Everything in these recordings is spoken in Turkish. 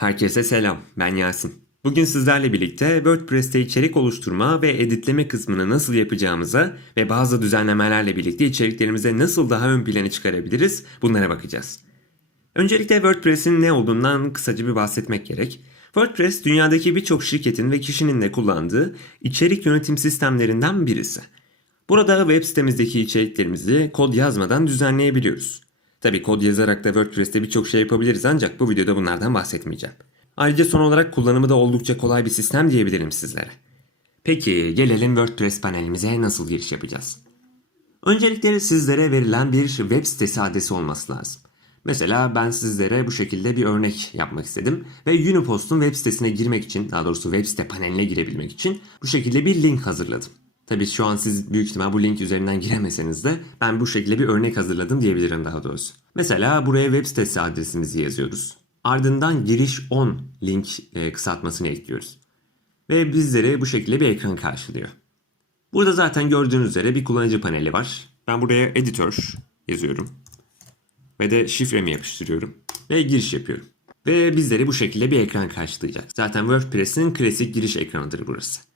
Herkese selam, ben Yasin. Bugün sizlerle birlikte WordPress'te içerik oluşturma ve editleme kısmını nasıl yapacağımıza ve bazı düzenlemelerle birlikte içeriklerimize nasıl daha ön plana çıkarabiliriz bunlara bakacağız. Öncelikle WordPress'in ne olduğundan kısaca bir bahsetmek gerek. WordPress dünyadaki birçok şirketin ve kişinin de kullandığı içerik yönetim sistemlerinden birisi. Burada web sitemizdeki içeriklerimizi kod yazmadan düzenleyebiliyoruz. Tabi kod yazarak da WordPress'te birçok şey yapabiliriz ancak bu videoda bunlardan bahsetmeyeceğim. Ayrıca son olarak kullanımı da oldukça kolay bir sistem diyebilirim sizlere. Peki gelelim WordPress panelimize nasıl giriş yapacağız? Öncelikle sizlere verilen bir web sitesi adresi olması lazım. Mesela ben sizlere bu şekilde bir örnek yapmak istedim ve Unipost'un web sitesine girmek için, daha doğrusu web site paneline girebilmek için bu şekilde bir link hazırladım. Tabii şu an siz büyük ihtimal bu link üzerinden giremeseniz de ben bu şekilde bir örnek hazırladım diyebilirim daha doğrusu. Mesela buraya web sitesi adresimizi yazıyoruz. Ardından giriş 10 link e, kısaltmasını ekliyoruz. Ve bizleri bu şekilde bir ekran karşılıyor. Burada zaten gördüğünüz üzere bir kullanıcı paneli var. Ben buraya editor yazıyorum. Ve de şifremi yapıştırıyorum. Ve giriş yapıyorum. Ve bizleri bu şekilde bir ekran karşılayacak. Zaten WordPress'in klasik giriş ekranıdır burası.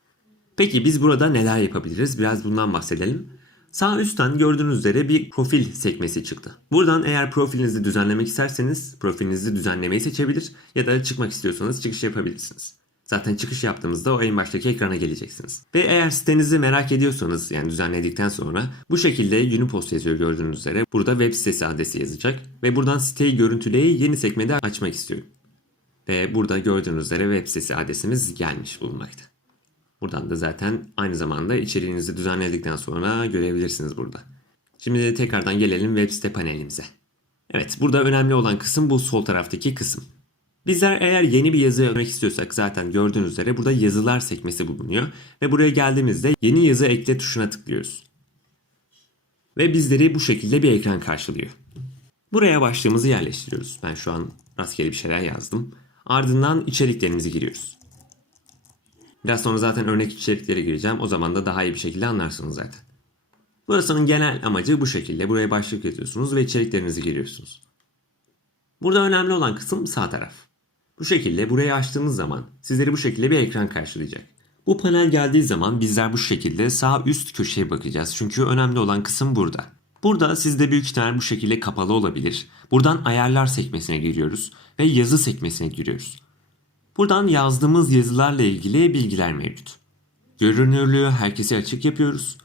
Peki biz burada neler yapabiliriz? Biraz bundan bahsedelim. Sağ üstten gördüğünüz üzere bir profil sekmesi çıktı. Buradan eğer profilinizi düzenlemek isterseniz profilinizi düzenlemeyi seçebilir ya da çıkmak istiyorsanız çıkış yapabilirsiniz. Zaten çıkış yaptığımızda o en baştaki ekrana geleceksiniz. Ve eğer sitenizi merak ediyorsanız yani düzenledikten sonra bu şekilde Unipost yazıyor gördüğünüz üzere. Burada web sitesi adresi yazacak ve buradan siteyi görüntüleyi yeni sekmede açmak istiyorum. Ve burada gördüğünüz üzere web sitesi adresimiz gelmiş bulunmakta. Buradan da zaten aynı zamanda içeriğinizi düzenledikten sonra görebilirsiniz burada. Şimdi tekrardan gelelim web site panelimize. Evet burada önemli olan kısım bu sol taraftaki kısım. Bizler eğer yeni bir yazı eklemek istiyorsak zaten gördüğünüz üzere burada yazılar sekmesi bulunuyor. Ve buraya geldiğimizde yeni yazı ekle tuşuna tıklıyoruz. Ve bizleri bu şekilde bir ekran karşılıyor. Buraya başlığımızı yerleştiriyoruz. Ben şu an rastgele bir şeyler yazdım. Ardından içeriklerimizi giriyoruz. Biraz sonra zaten örnek içeriklere gireceğim. O zaman da daha iyi bir şekilde anlarsınız zaten. Burasının genel amacı bu şekilde. Buraya başlık yazıyorsunuz ve içeriklerinizi giriyorsunuz. Burada önemli olan kısım sağ taraf. Bu şekilde burayı açtığınız zaman sizleri bu şekilde bir ekran karşılayacak. Bu panel geldiği zaman bizler bu şekilde sağ üst köşeye bakacağız. Çünkü önemli olan kısım burada. Burada sizde büyük ihtimal bu şekilde kapalı olabilir. Buradan ayarlar sekmesine giriyoruz ve yazı sekmesine giriyoruz. Buradan yazdığımız yazılarla ilgili bilgiler mevcut. Görünürlüğü herkese açık yapıyoruz.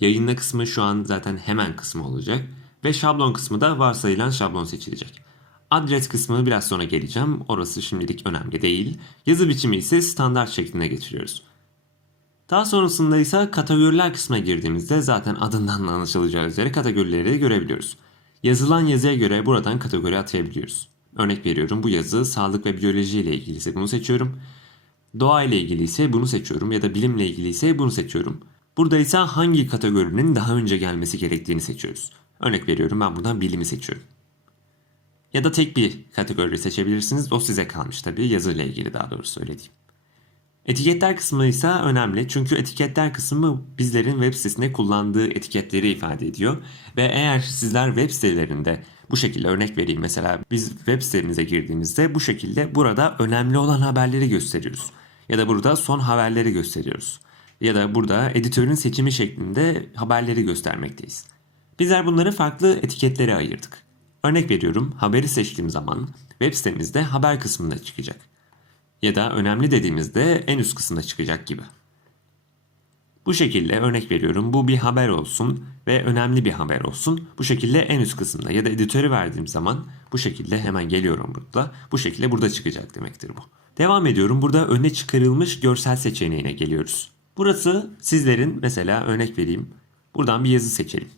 Yayınla kısmı şu an zaten hemen kısmı olacak. Ve şablon kısmı da varsayılan şablon seçilecek. Adres kısmı biraz sonra geleceğim. Orası şimdilik önemli değil. Yazı biçimi ise standart şeklinde getiriyoruz. Daha sonrasında ise kategoriler kısmına girdiğimizde zaten adından da anlaşılacağı üzere kategorileri görebiliyoruz. Yazılan yazıya göre buradan kategori atayabiliyoruz. Örnek veriyorum bu yazı sağlık ve biyoloji ile ilgili ise bunu seçiyorum. Doğa ile ilgili ise bunu seçiyorum ya da bilimle ilgili ise bunu seçiyorum. Burada ise hangi kategorinin daha önce gelmesi gerektiğini seçiyoruz. Örnek veriyorum ben buradan bilimi seçiyorum. Ya da tek bir kategori seçebilirsiniz. O size kalmış tabii yazıyla ilgili daha doğrusu söylediğim. Etiketler kısmı ise önemli çünkü etiketler kısmı bizlerin web sitesinde kullandığı etiketleri ifade ediyor. Ve eğer sizler web sitelerinde bu şekilde örnek vereyim mesela biz web sitemize girdiğimizde bu şekilde burada önemli olan haberleri gösteriyoruz. Ya da burada son haberleri gösteriyoruz. Ya da burada editörün seçimi şeklinde haberleri göstermekteyiz. Bizler bunları farklı etiketlere ayırdık. Örnek veriyorum haberi seçtiğim zaman web sitemizde haber kısmında çıkacak. Ya da önemli dediğimizde en üst kısımda çıkacak gibi. Bu şekilde örnek veriyorum bu bir haber olsun ve önemli bir haber olsun. Bu şekilde en üst kısımda ya da editörü verdiğim zaman bu şekilde hemen geliyorum burada. Bu şekilde burada çıkacak demektir bu. Devam ediyorum. Burada öne çıkarılmış görsel seçeneğine geliyoruz. Burası sizlerin mesela örnek vereyim. Buradan bir yazı seçelim.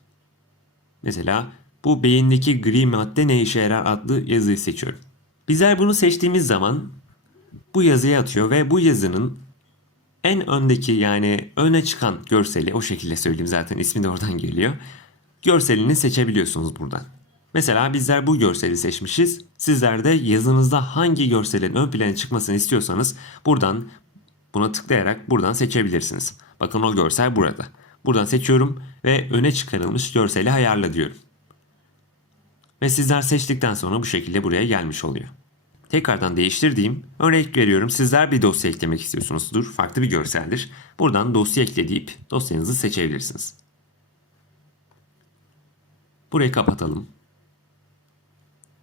Mesela bu beyindeki gri madde ne işe yarar adlı yazıyı seçiyorum. Bizler bunu seçtiğimiz zaman bu yazıya atıyor ve bu yazının en öndeki yani öne çıkan görseli o şekilde söyleyeyim zaten ismi de oradan geliyor. Görselini seçebiliyorsunuz buradan. Mesela bizler bu görseli seçmişiz. Sizler de yazınızda hangi görselin ön plana çıkmasını istiyorsanız buradan buna tıklayarak buradan seçebilirsiniz. Bakın o görsel burada. Buradan seçiyorum ve öne çıkarılmış görseli ayarla diyorum. Ve sizler seçtikten sonra bu şekilde buraya gelmiş oluyor. Tekrardan değiştir diyeyim. Örnek veriyorum sizler bir dosya eklemek istiyorsunuzdur. Farklı bir görseldir. Buradan dosya ekle deyip dosyanızı seçebilirsiniz. Burayı kapatalım.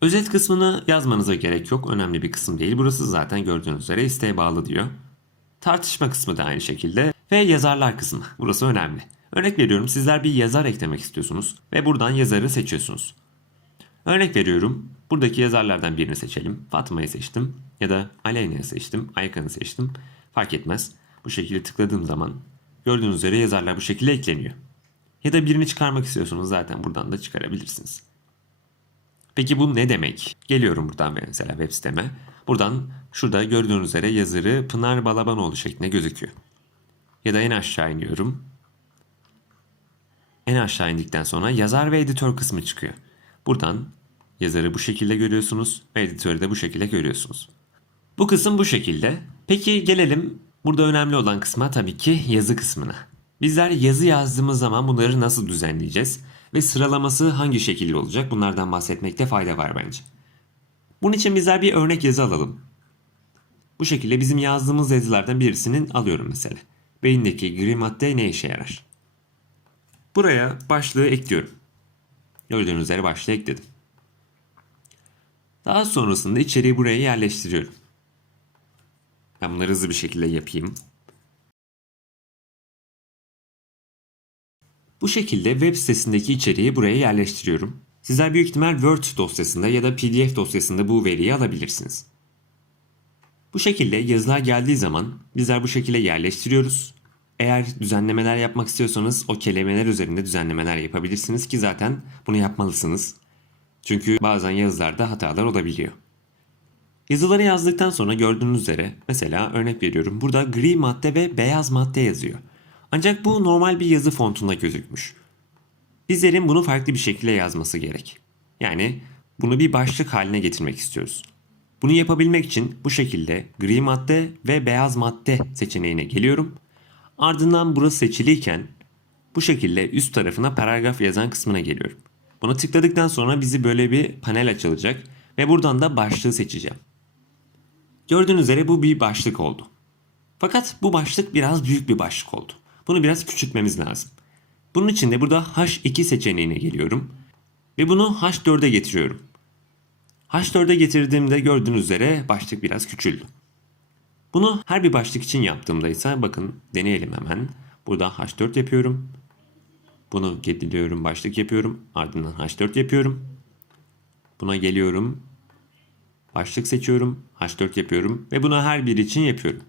Özet kısmını yazmanıza gerek yok. Önemli bir kısım değil. Burası zaten gördüğünüz üzere isteğe bağlı diyor. Tartışma kısmı da aynı şekilde. Ve yazarlar kısmı. Burası önemli. Örnek veriyorum sizler bir yazar eklemek istiyorsunuz. Ve buradan yazarı seçiyorsunuz. Örnek veriyorum. Buradaki yazarlardan birini seçelim. Fatma'yı seçtim. Ya da Aleyna'yı seçtim. Aykan'ı seçtim. Fark etmez. Bu şekilde tıkladığım zaman gördüğünüz üzere yazarlar bu şekilde ekleniyor. Ya da birini çıkarmak istiyorsunuz zaten buradan da çıkarabilirsiniz. Peki bu ne demek? Geliyorum buradan mesela web siteme. Buradan şurada gördüğünüz üzere yazarı Pınar Balabanoğlu şeklinde gözüküyor. Ya da en aşağı iniyorum. En aşağı indikten sonra yazar ve editör kısmı çıkıyor. Buradan yazarı bu şekilde görüyorsunuz ve editörü de bu şekilde görüyorsunuz. Bu kısım bu şekilde. Peki gelelim burada önemli olan kısma tabii ki yazı kısmına. Bizler yazı yazdığımız zaman bunları nasıl düzenleyeceğiz ve sıralaması hangi şekilde olacak bunlardan bahsetmekte fayda var bence. Bunun için bizler bir örnek yazı alalım. Bu şekilde bizim yazdığımız yazılardan birisinin alıyorum mesela. Beyindeki gri madde ne işe yarar? Buraya başlığı ekliyorum. Gördüğünüz üzere başlığı ekledim. Daha sonrasında içeriği buraya yerleştiriyorum. Ben bunları hızlı bir şekilde yapayım. Bu şekilde web sitesindeki içeriği buraya yerleştiriyorum. Sizler büyük ihtimal Word dosyasında ya da PDF dosyasında bu veriyi alabilirsiniz. Bu şekilde yazılar geldiği zaman bizler bu şekilde yerleştiriyoruz. Eğer düzenlemeler yapmak istiyorsanız o kelimeler üzerinde düzenlemeler yapabilirsiniz ki zaten bunu yapmalısınız. Çünkü bazen yazılarda hatalar olabiliyor. Yazıları yazdıktan sonra gördüğünüz üzere mesela örnek veriyorum burada gri madde ve beyaz madde yazıyor. Ancak bu normal bir yazı fontunda gözükmüş. Bizlerin bunu farklı bir şekilde yazması gerek. Yani bunu bir başlık haline getirmek istiyoruz. Bunu yapabilmek için bu şekilde gri madde ve beyaz madde seçeneğine geliyorum. Ardından burası seçiliyken bu şekilde üst tarafına paragraf yazan kısmına geliyorum. Buna tıkladıktan sonra bizi böyle bir panel açılacak ve buradan da başlığı seçeceğim. Gördüğünüz üzere bu bir başlık oldu. Fakat bu başlık biraz büyük bir başlık oldu. Bunu biraz küçültmemiz lazım. Bunun için de burada H2 seçeneğine geliyorum ve bunu H4'e getiriyorum. H4'e getirdiğimde gördüğünüz üzere başlık biraz küçüldü. Bunu her bir başlık için yaptığımda ise bakın deneyelim hemen. Burada H4 yapıyorum. Bunu getiriyorum başlık yapıyorum. Ardından H4 yapıyorum. Buna geliyorum. Başlık seçiyorum. H4 yapıyorum. Ve bunu her bir için yapıyorum.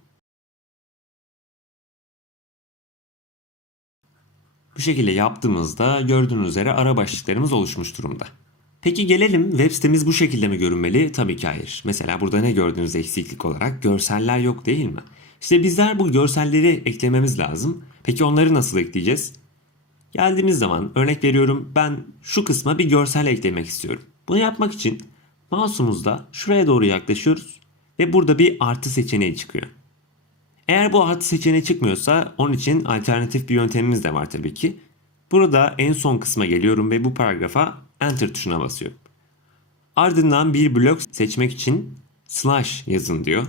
Bu şekilde yaptığımızda gördüğünüz üzere ara başlıklarımız oluşmuş durumda. Peki gelelim web sitemiz bu şekilde mi görünmeli? Tabii ki hayır. Mesela burada ne gördüğünüz eksiklik olarak görseller yok değil mi? İşte bizler bu görselleri eklememiz lazım. Peki onları nasıl ekleyeceğiz? Geldiğimiz zaman örnek veriyorum ben şu kısma bir görsel eklemek istiyorum. Bunu yapmak için mouse'umuzla şuraya doğru yaklaşıyoruz ve burada bir artı seçeneği çıkıyor. Eğer bu artı seçeneği çıkmıyorsa onun için alternatif bir yöntemimiz de var tabii ki. Burada en son kısma geliyorum ve bu paragrafa enter tuşuna basıyorum. Ardından bir blok seçmek için slash yazın diyor.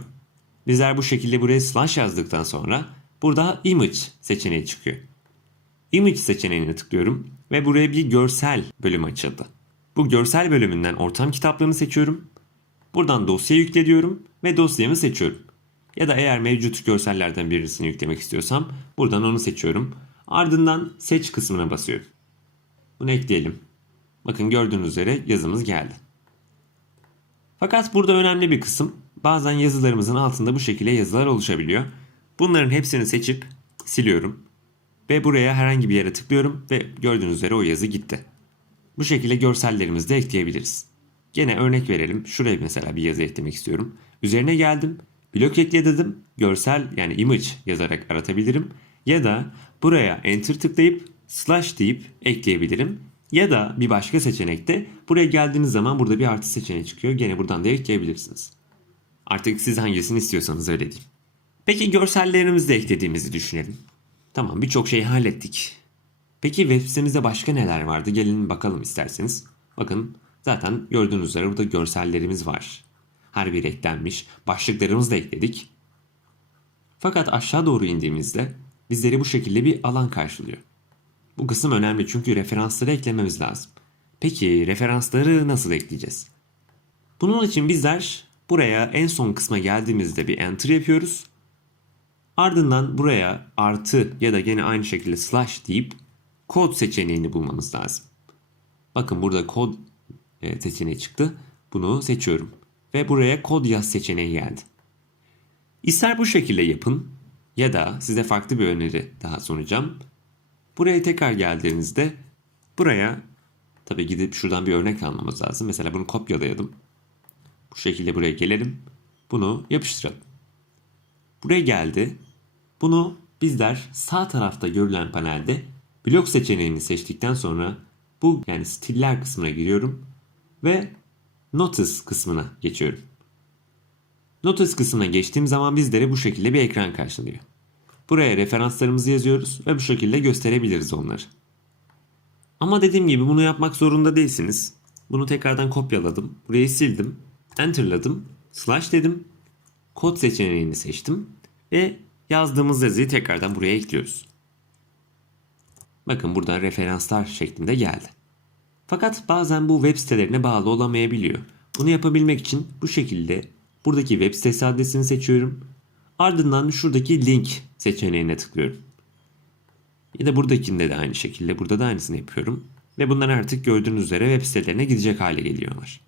Bizler bu şekilde buraya slash yazdıktan sonra burada image seçeneği çıkıyor. Image seçeneğine tıklıyorum ve buraya bir görsel bölüm açıldı. Bu görsel bölümünden ortam kitaplığını seçiyorum. Buradan dosya yükle ve dosyamı seçiyorum. Ya da eğer mevcut görsellerden birisini yüklemek istiyorsam buradan onu seçiyorum. Ardından seç kısmına basıyorum. Bunu ekleyelim. Bakın gördüğünüz üzere yazımız geldi. Fakat burada önemli bir kısım. Bazen yazılarımızın altında bu şekilde yazılar oluşabiliyor. Bunların hepsini seçip siliyorum. Ve buraya herhangi bir yere tıklıyorum ve gördüğünüz üzere o yazı gitti. Bu şekilde görsellerimizi de ekleyebiliriz. Gene örnek verelim. Şuraya mesela bir yazı eklemek istiyorum. Üzerine geldim. Blok ekle dedim. Görsel yani image yazarak aratabilirim. Ya da buraya enter tıklayıp slash deyip ekleyebilirim. Ya da bir başka seçenekte buraya geldiğiniz zaman burada bir artı seçeneği çıkıyor. Gene buradan da ekleyebilirsiniz. Artık siz hangisini istiyorsanız öyle diyeyim. Peki görsellerimizi de eklediğimizi düşünelim. Tamam birçok şeyi hallettik. Peki web sitemizde başka neler vardı? Gelin bakalım isterseniz. Bakın zaten gördüğünüz üzere burada görsellerimiz var. Her bir eklenmiş. Başlıklarımızı da ekledik. Fakat aşağı doğru indiğimizde bizleri bu şekilde bir alan karşılıyor. Bu kısım önemli çünkü referansları eklememiz lazım. Peki referansları nasıl ekleyeceğiz? Bunun için bizler buraya en son kısma geldiğimizde bir enter yapıyoruz. Ardından buraya artı ya da gene aynı şekilde slash deyip kod seçeneğini bulmamız lazım. Bakın burada kod e, seçeneği çıktı. Bunu seçiyorum. Ve buraya kod yaz seçeneği geldi. İster bu şekilde yapın ya da size farklı bir öneri daha sunacağım. Buraya tekrar geldiğinizde buraya tabii gidip şuradan bir örnek almamız lazım. Mesela bunu kopyalayalım. Bu şekilde buraya gelelim. Bunu yapıştıralım. Buraya geldi. Bunu bizler sağ tarafta görülen panelde blok seçeneğini seçtikten sonra bu yani stiller kısmına giriyorum ve notice kısmına geçiyorum. Notice kısmına geçtiğim zaman bizlere bu şekilde bir ekran karşılıyor. Buraya referanslarımızı yazıyoruz ve bu şekilde gösterebiliriz onları. Ama dediğim gibi bunu yapmak zorunda değilsiniz. Bunu tekrardan kopyaladım. Burayı sildim. Enter'ladım. Slash dedim. Kod seçeneğini seçtim. Ve yazdığımız yazıyı tekrardan buraya ekliyoruz. Bakın burada referanslar şeklinde geldi. Fakat bazen bu web sitelerine bağlı olamayabiliyor. Bunu yapabilmek için bu şekilde buradaki web sitesi adresini seçiyorum. Ardından şuradaki link seçeneğine tıklıyorum. Ya da buradakinde de aynı şekilde burada da aynısını yapıyorum. Ve bunlar artık gördüğünüz üzere web sitelerine gidecek hale geliyorlar.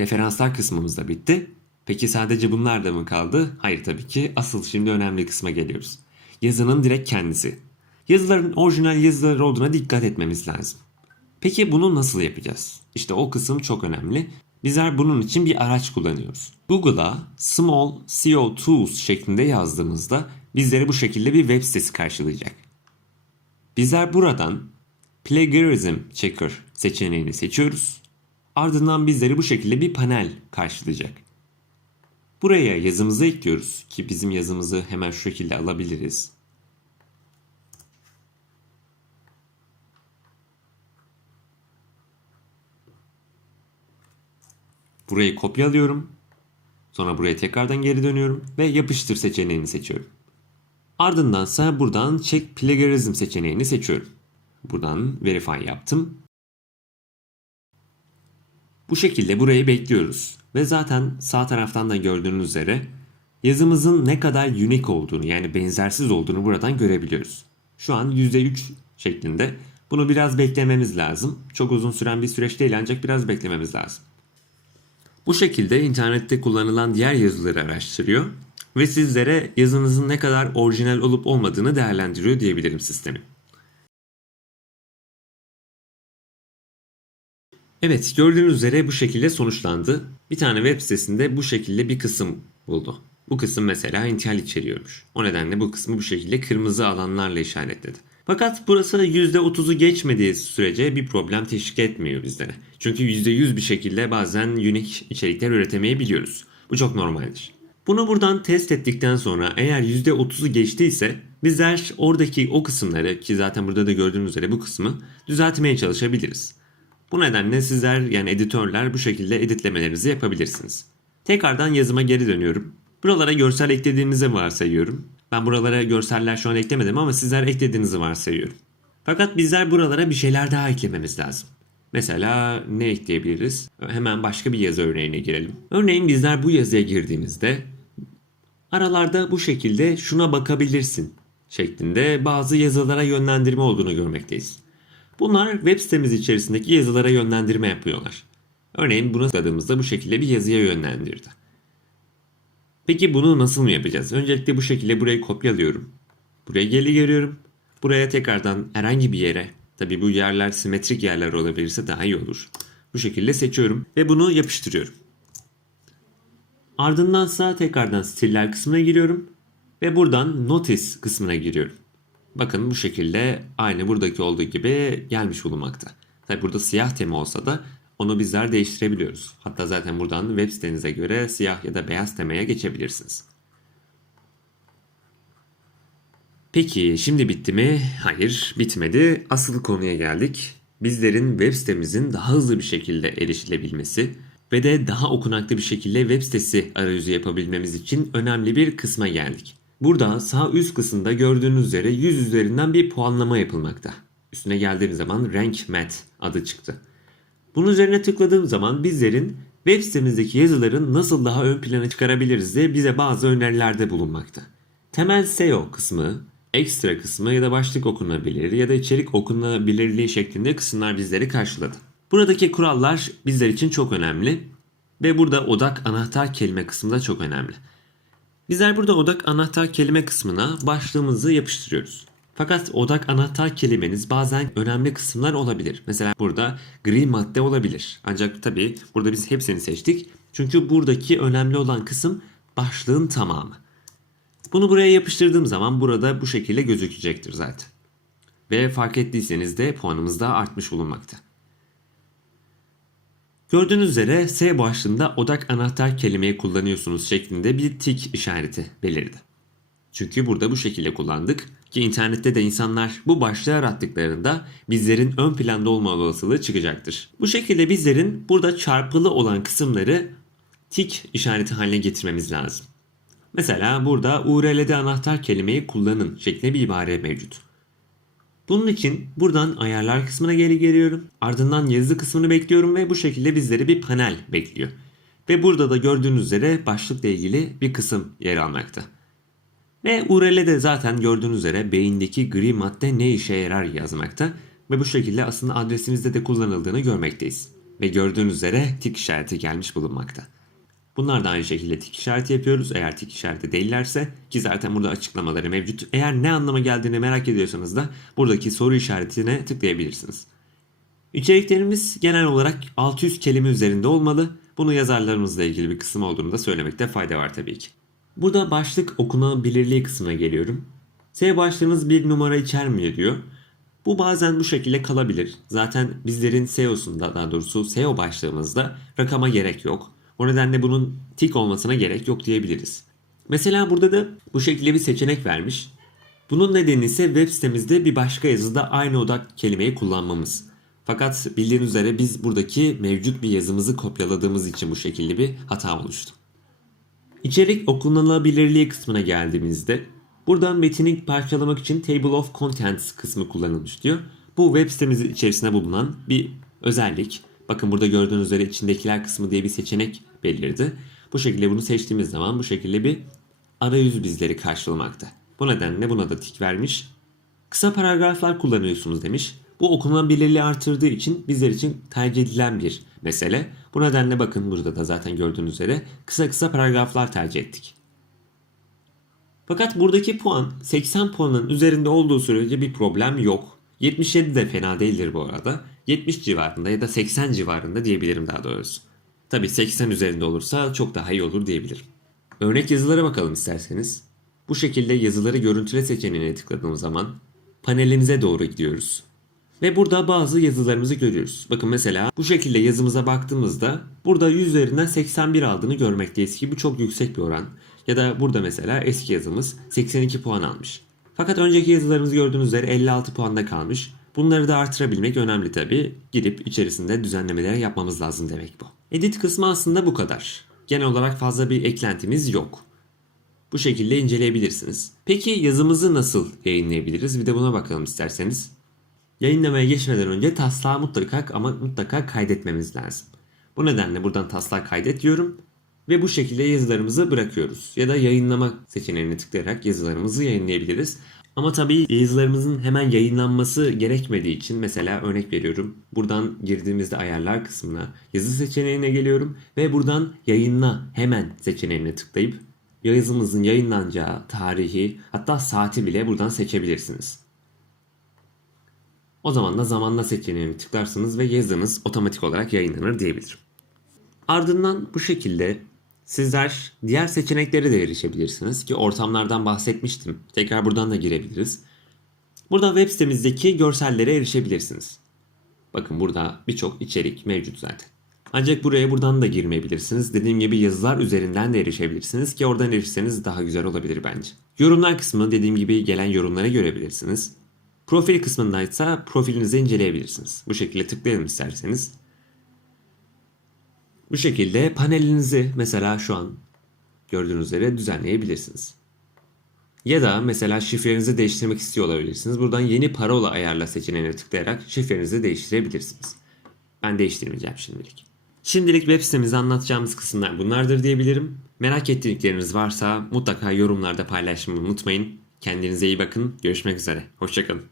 Referanslar kısmımız da bitti. Peki sadece bunlar da mı kaldı? Hayır tabii ki. Asıl şimdi önemli kısma geliyoruz. Yazının direkt kendisi. Yazıların orijinal yazılar olduğuna dikkat etmemiz lazım. Peki bunu nasıl yapacağız? İşte o kısım çok önemli. Bizler bunun için bir araç kullanıyoruz. Google'a small SEO tools şeklinde yazdığımızda bizlere bu şekilde bir web sitesi karşılayacak. Bizler buradan plagiarism checker seçeneğini seçiyoruz. Ardından bizleri bu şekilde bir panel karşılayacak. Buraya yazımızı ekliyoruz ki bizim yazımızı hemen şu şekilde alabiliriz. Burayı kopyalıyorum. Sonra buraya tekrardan geri dönüyorum ve yapıştır seçeneğini seçiyorum. Ardındansa buradan check plagiarism seçeneğini seçiyorum. Buradan verify yaptım. Bu şekilde burayı bekliyoruz. Ve zaten sağ taraftan da gördüğünüz üzere yazımızın ne kadar unique olduğunu yani benzersiz olduğunu buradan görebiliyoruz. Şu an %3 şeklinde. Bunu biraz beklememiz lazım. Çok uzun süren bir süreç değil ancak biraz beklememiz lazım. Bu şekilde internette kullanılan diğer yazıları araştırıyor ve sizlere yazınızın ne kadar orijinal olup olmadığını değerlendiriyor diyebilirim sistemi. Evet gördüğünüz üzere bu şekilde sonuçlandı. Bir tane web sitesinde bu şekilde bir kısım buldu. Bu kısım mesela intihal içeriyormuş. O nedenle bu kısmı bu şekilde kırmızı alanlarla işaretledi. Fakat burası %30'u geçmediği sürece bir problem teşvik etmiyor bizlere. Çünkü %100 bir şekilde bazen unique içerikler üretemeyebiliyoruz. Bu çok normaldir. Bunu buradan test ettikten sonra eğer %30'u geçtiyse bizler oradaki o kısımları ki zaten burada da gördüğünüz üzere bu kısmı düzeltmeye çalışabiliriz. Bu nedenle sizler yani editörler bu şekilde editlemelerinizi yapabilirsiniz. Tekrardan yazıma geri dönüyorum. Buralara görsel eklediğimizi varsayıyorum. Ben buralara görseller şu an eklemedim ama sizler eklediğinizi varsayıyorum. Fakat bizler buralara bir şeyler daha eklememiz lazım. Mesela ne ekleyebiliriz? Hemen başka bir yazı örneğine girelim. Örneğin bizler bu yazıya girdiğimizde aralarda bu şekilde şuna bakabilirsin şeklinde bazı yazılara yönlendirme olduğunu görmekteyiz. Bunlar web sitemiz içerisindeki yazılara yönlendirme yapıyorlar. Örneğin bunu tıkladığımızda bu şekilde bir yazıya yönlendirdi. Peki bunu nasıl mı yapacağız? Öncelikle bu şekilde burayı kopyalıyorum. Buraya geri geliyorum. Buraya tekrardan herhangi bir yere, tabi bu yerler simetrik yerler olabilirse daha iyi olur. Bu şekilde seçiyorum ve bunu yapıştırıyorum. Ardındansa tekrardan stiller kısmına giriyorum ve buradan notice kısmına giriyorum. Bakın bu şekilde aynı buradaki olduğu gibi gelmiş bulunmakta. Tabi burada siyah tema olsa da onu bizler değiştirebiliyoruz. Hatta zaten buradan web sitenize göre siyah ya da beyaz temaya geçebilirsiniz. Peki şimdi bitti mi? Hayır bitmedi. Asıl konuya geldik. Bizlerin web sitemizin daha hızlı bir şekilde erişilebilmesi Ve de daha okunaklı bir şekilde web sitesi arayüzü yapabilmemiz için önemli bir kısma geldik. Burada sağ üst kısımda gördüğünüz üzere 100 üzerinden bir puanlama yapılmakta. Üstüne geldiğimiz zaman Rank Math adı çıktı. Bunun üzerine tıkladığım zaman bizlerin web sitemizdeki yazıların nasıl daha ön plana çıkarabiliriz diye bize bazı önerilerde bulunmakta. Temel SEO kısmı, ekstra kısmı ya da başlık okunabilir ya da içerik okunabilirliği şeklinde kısımlar bizleri karşıladı. Buradaki kurallar bizler için çok önemli ve burada odak anahtar kelime kısmı da çok önemli. Bizler burada odak anahtar kelime kısmına başlığımızı yapıştırıyoruz. Fakat odak anahtar kelimeniz bazen önemli kısımlar olabilir. Mesela burada gri madde olabilir. Ancak tabii burada biz hepsini seçtik. Çünkü buradaki önemli olan kısım başlığın tamamı. Bunu buraya yapıştırdığım zaman burada bu şekilde gözükecektir zaten. Ve fark ettiyseniz de puanımız da artmış bulunmakta. Gördüğünüz üzere S başlığında odak anahtar kelimeyi kullanıyorsunuz şeklinde bir tik işareti belirdi. Çünkü burada bu şekilde kullandık ki internette de insanlar bu başlığı arattıklarında bizlerin ön planda olma olasılığı çıkacaktır. Bu şekilde bizlerin burada çarpılı olan kısımları tik işareti haline getirmemiz lazım. Mesela burada URL'de anahtar kelimeyi kullanın şeklinde bir ibare mevcut. Bunun için buradan ayarlar kısmına geri geliyorum. Ardından yazı kısmını bekliyorum ve bu şekilde bizleri bir panel bekliyor. Ve burada da gördüğünüz üzere başlıkla ilgili bir kısım yer almakta. Ve URL'de zaten gördüğünüz üzere beyindeki gri madde ne işe yarar yazmakta ve bu şekilde aslında adresimizde de kullanıldığını görmekteyiz. Ve gördüğünüz üzere tik işareti gelmiş bulunmakta. Bunlar da aynı şekilde tik işareti yapıyoruz. Eğer tik işareti değillerse ki zaten burada açıklamaları mevcut. Eğer ne anlama geldiğini merak ediyorsanız da buradaki soru işaretine tıklayabilirsiniz. İçeriklerimiz genel olarak 600 kelime üzerinde olmalı. Bunu yazarlarımızla ilgili bir kısım olduğunu da söylemekte fayda var tabii ki. Burada başlık okunabilirliği kısmına geliyorum. S başlığınız bir numara içermiyor diyor. Bu bazen bu şekilde kalabilir. Zaten bizlerin SEO'sunda daha doğrusu SEO başlığımızda rakama gerek yok. O nedenle bunun tik olmasına gerek yok diyebiliriz. Mesela burada da bu şekilde bir seçenek vermiş. Bunun nedeni ise web sitemizde bir başka yazıda aynı odak kelimeyi kullanmamız. Fakat bildiğiniz üzere biz buradaki mevcut bir yazımızı kopyaladığımız için bu şekilde bir hata oluştu. İçerik okunulabilirliği kısmına geldiğimizde buradan metini parçalamak için Table of Contents kısmı kullanılmış diyor. Bu web sitemizin içerisinde bulunan bir özellik. Bakın burada gördüğünüz üzere içindekiler kısmı diye bir seçenek belirdi. Bu şekilde bunu seçtiğimiz zaman bu şekilde bir arayüz bizleri karşılamakta. Bu nedenle buna da tik vermiş. Kısa paragraflar kullanıyorsunuz demiş. Bu okunabilirliği artırdığı için bizler için tercih edilen bir mesele. Bu nedenle bakın burada da zaten gördüğünüz üzere kısa kısa paragraflar tercih ettik. Fakat buradaki puan 80 puanın üzerinde olduğu sürece bir problem yok. 77 de fena değildir bu arada. 70 civarında ya da 80 civarında diyebilirim daha doğrusu. Tabi 80 üzerinde olursa çok daha iyi olur diyebilirim. Örnek yazılara bakalım isterseniz. Bu şekilde yazıları görüntüle seçeneğine tıkladığımız zaman panelimize doğru gidiyoruz. Ve burada bazı yazılarımızı görüyoruz. Bakın mesela bu şekilde yazımıza baktığımızda burada 100 üzerinden 81 aldığını görmekteyiz ki bu çok yüksek bir oran. Ya da burada mesela eski yazımız 82 puan almış. Fakat önceki yazılarımızı gördüğünüz üzere 56 puanda kalmış. Bunları da artırabilmek önemli tabi. Gidip içerisinde düzenlemeler yapmamız lazım demek bu. Edit kısmı aslında bu kadar. Genel olarak fazla bir eklentimiz yok. Bu şekilde inceleyebilirsiniz. Peki yazımızı nasıl yayınlayabiliriz? Bir de buna bakalım isterseniz. Yayınlamaya geçmeden önce taslağı mutlaka ama mutlaka kaydetmemiz lazım. Bu nedenle buradan taslağı kaydet diyorum ve bu şekilde yazılarımızı bırakıyoruz. Ya da yayınlama seçeneğine tıklayarak yazılarımızı yayınlayabiliriz. Ama tabii yazılarımızın hemen yayınlanması gerekmediği için mesela örnek veriyorum. Buradan girdiğimizde ayarlar kısmına yazı seçeneğine geliyorum ve buradan yayınla hemen seçeneğine tıklayıp yazımızın yayınlanacağı tarihi hatta saati bile buradan seçebilirsiniz. O zaman da zamanla seçeneğini tıklarsınız ve yazınız otomatik olarak yayınlanır diyebilirim. Ardından bu şekilde sizler diğer seçeneklere de erişebilirsiniz ki ortamlardan bahsetmiştim. Tekrar buradan da girebiliriz. Burada web sitemizdeki görsellere erişebilirsiniz. Bakın burada birçok içerik mevcut zaten. Ancak buraya buradan da girmeyebilirsiniz. Dediğim gibi yazılar üzerinden de erişebilirsiniz ki oradan erişseniz daha güzel olabilir bence. Yorumlar kısmı dediğim gibi gelen yorumlara görebilirsiniz. Profil kısmında ise profilinizi inceleyebilirsiniz. Bu şekilde tıklayalım isterseniz. Bu şekilde panelinizi mesela şu an gördüğünüz üzere düzenleyebilirsiniz. Ya da mesela şifrenizi değiştirmek istiyor olabilirsiniz. Buradan yeni parola ayarla seçeneğine tıklayarak şifrenizi değiştirebilirsiniz. Ben değiştirmeyeceğim şimdilik. Şimdilik web sitemizi anlatacağımız kısımlar bunlardır diyebilirim. Merak ettikleriniz varsa mutlaka yorumlarda paylaşmayı unutmayın. Kendinize iyi bakın. Görüşmek üzere. Hoşçakalın.